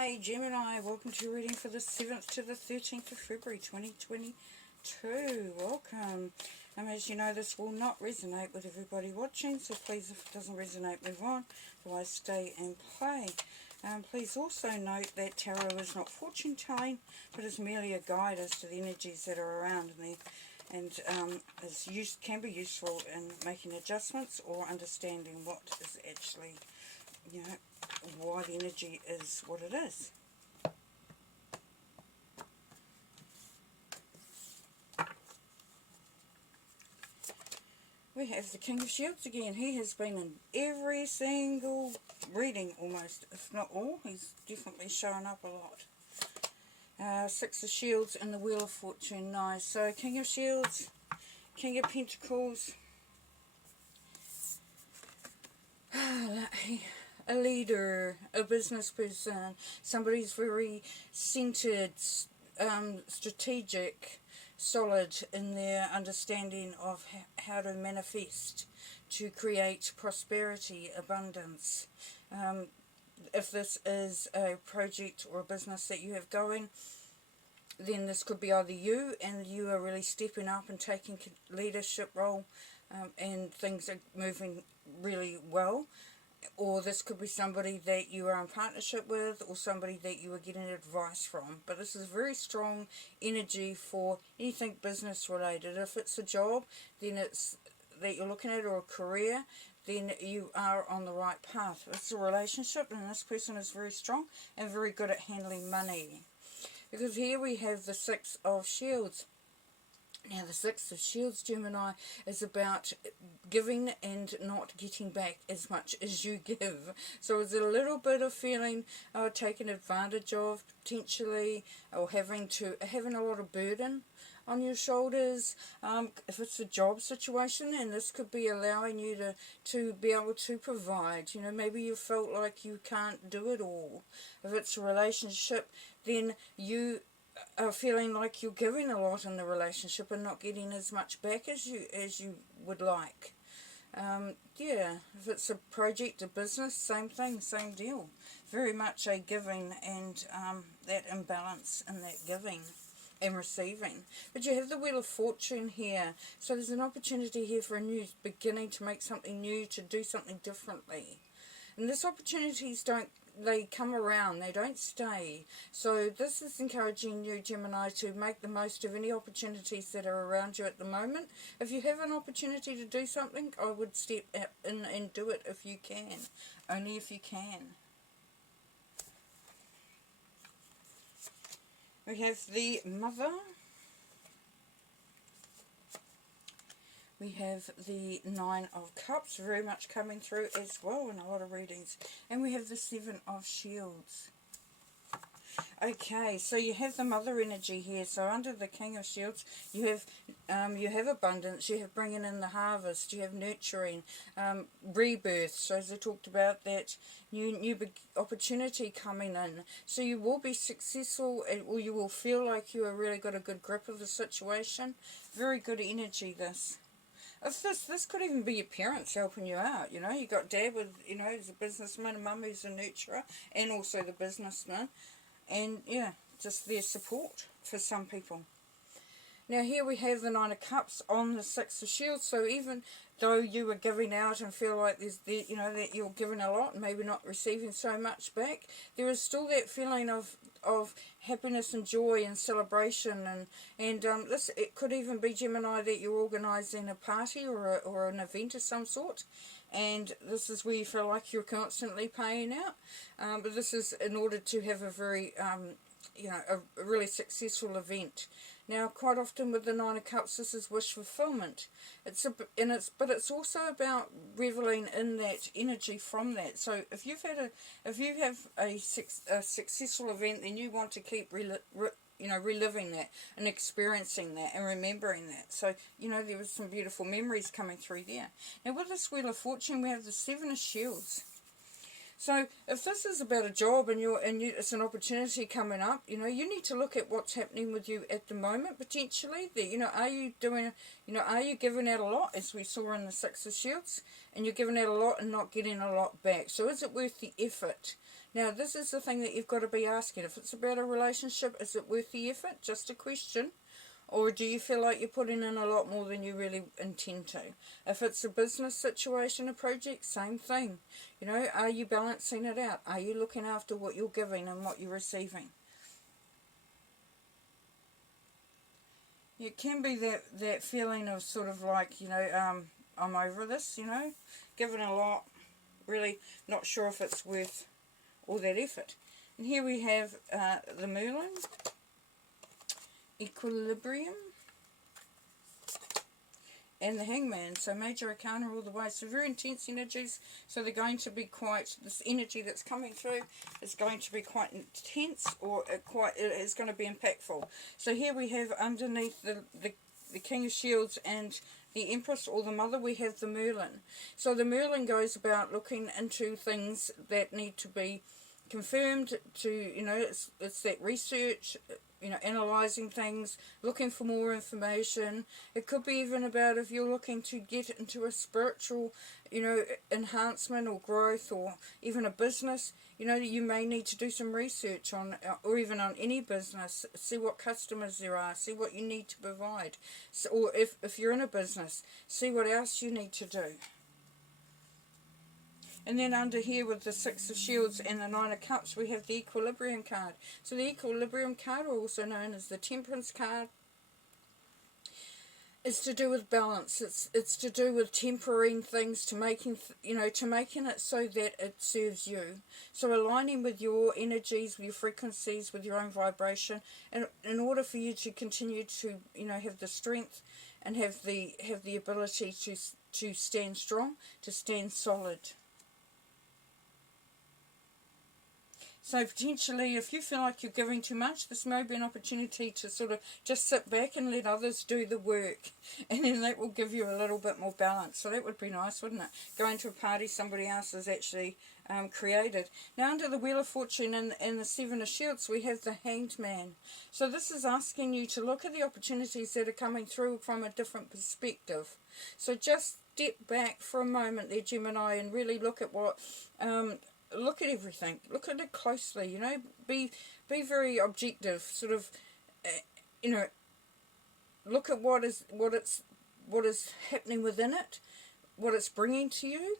Hi Gemini, welcome to your reading for the 7th to the 13th of February 2022. Welcome. As you know, this will not resonate with everybody watching, so please, if it doesn't resonate, move on. Otherwise, stay and play. Please also note that tarot is not fortune telling, but is merely a guide as to the energies that are around and can be useful in making adjustments or understanding what is actually, why the energy is what it is. We have the King of Shields again. He has been in every single reading almost, if not all. He's definitely shown up a lot. Six of Shields and the Wheel of Fortune. Nice. So King of Shields, King of Pentacles, a leader, a business person, somebody who's very centered, strategic, solid in their understanding of how to manifest, to create prosperity, abundance. If this is a project or a business that you have going, then this could be either you and you are really stepping up and taking leadership role, and things are moving really well. Or this could be somebody that you are in partnership with, or somebody that you are getting advice from. But this is very strong energy for anything business related. If it's a job, then it's that you're looking at, or a career, then you are on the right path. If it's a relationship, and this person is very strong and very good at handling money. Because here we have the Six of Shields. Now the Six of Shields, Gemini, is about giving and not getting back as much as you give. So it's a little bit of feeling taken advantage of, potentially, or having a lot of burden on your shoulders. If it's a job situation, and this could be allowing you to be able to provide. Maybe you felt like you can't do it all. If it's a relationship, then you are feeling like you're giving a lot in the relationship and not getting as much back as you would like. If it's a project, a business, same thing, same deal. Very much a giving and that imbalance in that giving and receiving. But you have the Wheel of Fortune here, so there's an opportunity here for a new beginning, to make something new, to do something differently. And these opportunities they come around, they don't stay. So this is encouraging you, Gemini, to make the most of any opportunities that are around you at the moment. If you have an opportunity to do something, I would step in and do it if you can. Only if you can. We have the Mother. We have the Nine of Cups, very much coming through as well in a lot of readings. And we have the Seven of Shields. Okay, so you have the Mother energy here. So under the King of Shields, you have abundance, you have bringing in the harvest, you have nurturing, rebirth. So as I talked about, that new opportunity coming in. So you will be successful, or you will feel like you have really got a good grip of the situation. Very good energy, this. If this could even be your parents helping you out, you got Dad with, who's a businessman, and Mum who's a nurturer, and also the businessman, and just their support for some people. Now here we have the Nine of Cups on the Six of Shields, so even though you are giving out and feel like that you're giving a lot and maybe not receiving so much back, there is still that feeling of happiness and joy and celebration, and it could even be, Gemini, that you're organising a party or an event of some sort, and this is where you feel like you're constantly paying out, but this is in order to have a very a really successful event. Now, quite often with the Nine of Cups, this is wish fulfillment. But it's also about reveling in that energy from that. So if you have a successful event, then you want to keep reliving that and experiencing that and remembering that. So there was some beautiful memories coming through there. Now with this Wheel of Fortune, we have the Seven of Shields. So if this is about a job and it's an opportunity coming up, you need to look at what's happening with you at the moment, potentially. Are you giving out a lot, as we saw in the Six of Shields, and you're giving out a lot and not getting a lot back? So is it worth the effort? Now, this is the thing that you've got to be asking. If it's about a relationship, is it worth the effort? Just a question. Or do you feel like you're putting in a lot more than you really intend to? If it's a business situation, a project, same thing. You know, are you balancing it out? Are you looking after what you're giving and what you're receiving? It can be that feeling of sort of like, you know, I'm over this, you know, giving a lot, really not sure if it's worth all that effort. And here we have the Merlin, Equilibrium, and the Hangman. So major arcana all the way. So very intense energies. So they're going to be quite, this energy that's coming through is going to be quite intense, or it is going to be impactful. So here we have underneath the King of Shields and the Empress or the Mother, we have the Merlin. So the Merlin goes about looking into things that need to be confirmed, to, you know, it's that research, you know, analysing things, looking for more information. It could be even about if you're looking to get into a spiritual, you know, enhancement or growth, or even a business. You know, you may need to do some research on, or even on any business, see what customers there are, see what you need to provide. So, or if you're in a business, see what else you need to do. And then under here with the Six of Shields and the Nine of Cups, we have the Equilibrium card. So the Equilibrium card, also known as the Temperance card, is to do with balance. It's to do with tempering things, to making, you know, to making it so that it serves you. So aligning with your energies, with your frequencies, with your own vibration, and in order for you to continue to, you know, have the strength and have the ability to stand strong, to stand solid. So potentially, if you feel like you're giving too much, this may be an opportunity to sort of just sit back and let others do the work. And then that will give you a little bit more balance. So that would be nice, wouldn't it? Going to a party somebody else has actually created. Now under the Wheel of Fortune and the Seven of Shields, we have the Hanged Man. So this is asking you to look at the opportunities that are coming through from a different perspective. So just step back for a moment there, Gemini, and really look at what... look at everything. Look at it closely. You know, be very objective. Sort of, you know, look at what is happening within it, what it's bringing to you,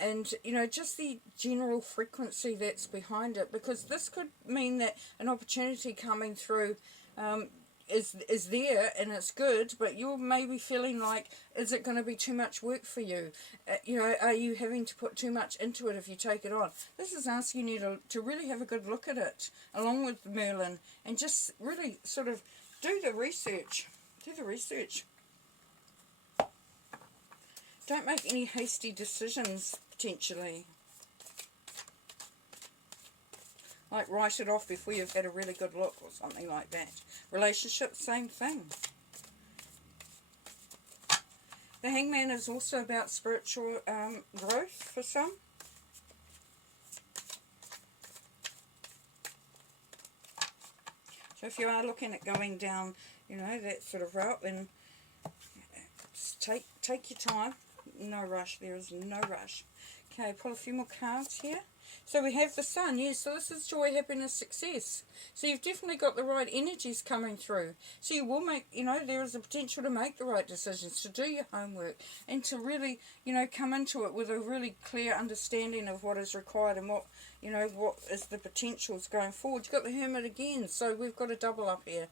and you know, just the general frequency that's behind it. Because this could mean that an opportunity coming through is there and it's good, but you're maybe feeling like, is it going to be too much work for you? You know, are you having to put too much into it if you take it on? This is asking you to really have a good look at it, along with Merlin, and just really sort of do the research. Do the research. Don't make any hasty decisions, potentially. Like write it off before you've had a really good look or something like that. Relationship, same thing. The Hangman is also about spiritual growth for some. So if you are looking at going down, you know, that sort of route, then just take your time. No rush. There is no rush. Okay, pull a few more cards here. So we have the Sun, yes, so this is joy, happiness, success. So you've definitely got the right energies coming through. So you will make, you know, there is a potential to make the right decisions, to do your homework, and to really, you know, come into it with a really clear understanding of what is required and what, you know, what is the potentials going forward. You've got the Hermit again, so we've got a double up here.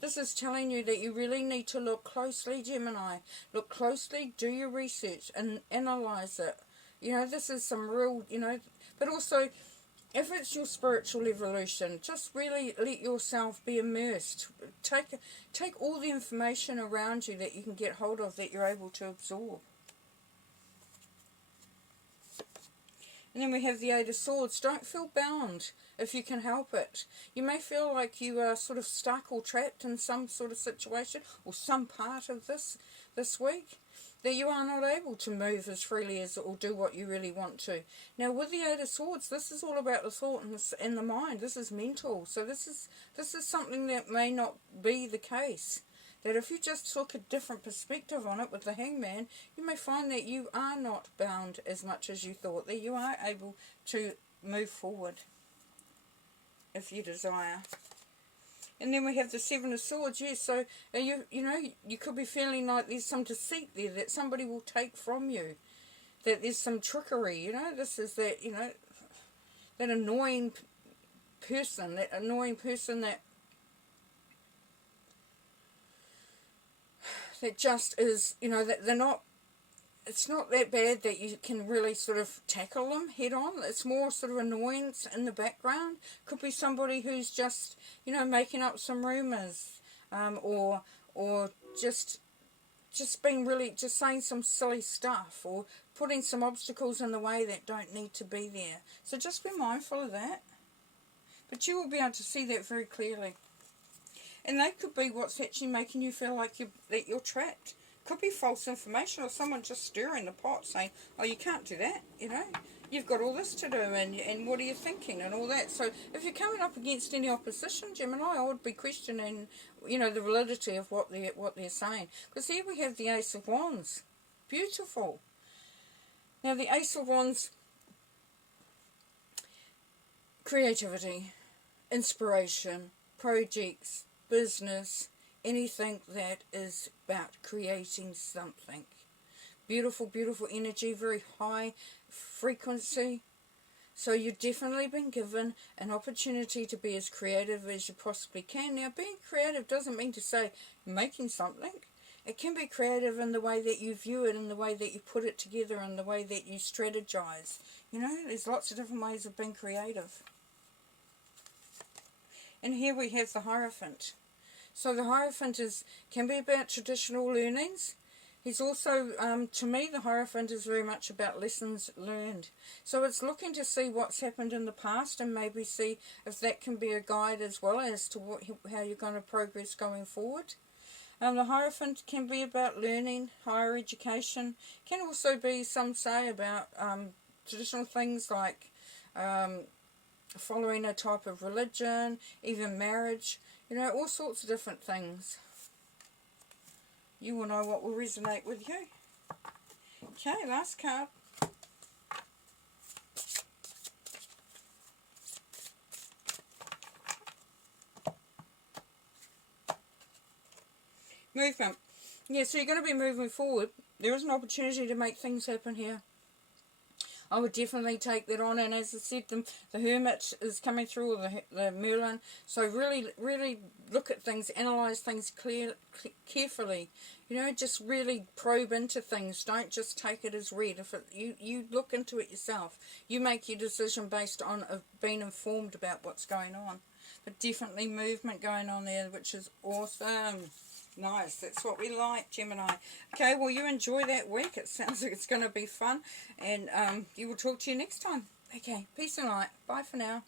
This is telling you that you really need to look closely, Gemini. Look closely, do your research, and analyse it. You know, this is some real, you know, but also, if it's your spiritual evolution, just really let yourself be immersed. Take all the information around you that you can get hold of, that you're able to absorb. And then we have the Eight of Swords. Don't feel bound if you can help it. You may feel like you are sort of stuck or trapped in some sort of situation or some part of this week, that you are not able to move as freely as or do what you really want to. Now with the Eight of Swords, this is all about the thought and the mind. This is mental. So this is something that may not be the case. That if you just took a different perspective on it with the Hangman, you may find that you are not bound as much as you thought, that you are able to move forward. if you desire. And then we have the Seven of Swords. Yes, so you know, you could be feeling like there's some deceit there that somebody will take from you, that there's some trickery. You know, this is that, you know, that annoying person, that just is, you know, that they're not, it's not that bad that you can really sort of tackle them head on. It's more sort of annoyance in the background. Could be somebody who's just, you know, making up some rumours, or just being really, just saying some silly stuff, or putting some obstacles in the way that don't need to be there. So just be mindful of that. But you will be able to see that very clearly. And that could be what's actually making you feel like you're trapped. Could be false information, or someone just stirring the pot saying, oh, you can't do that, you know. You've got all this to do, and what are you thinking, and all that. So if you're coming up against any opposition, Gemini, I would be questioning, you know, the validity of what they're saying. Because here we have the Ace of Wands. Beautiful. Now the Ace of Wands, creativity, inspiration, projects, business, anything that is about creating something. Beautiful, beautiful energy, very high frequency. So you've definitely been given an opportunity to be as creative as you possibly can. Now, being creative doesn't mean to say making something. It can be creative in the way that you view it, in the way that you put it together, in the way that you strategize. You know, there's lots of different ways of being creative. And here we have the Hierophant. So the Hierophant can be about traditional learnings. He's also, to me, the Hierophant is very much about lessons learned. So it's looking to see what's happened in the past and maybe see if that can be a guide as well as to how you're going to progress going forward. The Hierophant can be about learning, higher education. Can also be, some say, about traditional things like following a type of religion, even marriage. You know, all sorts of different things. You will know what will resonate with you. Okay, last card. Movement. Yeah, so you're going to be moving forward. There is an opportunity to make things happen here. I would definitely take that on, and as I said, the Hermit is coming through, or the Merlin. So really, really look at things, analyse things carefully. You know, just really probe into things. Don't just take it as read. If you look into it yourself, you make your decision based on being informed about what's going on. But definitely movement going on there, which is awesome. Nice, that's what we like, Gemini. Okay, well, you enjoy that week. It sounds like it's going to be fun, and you will talk to you next time. Okay, peace and light. Bye for now.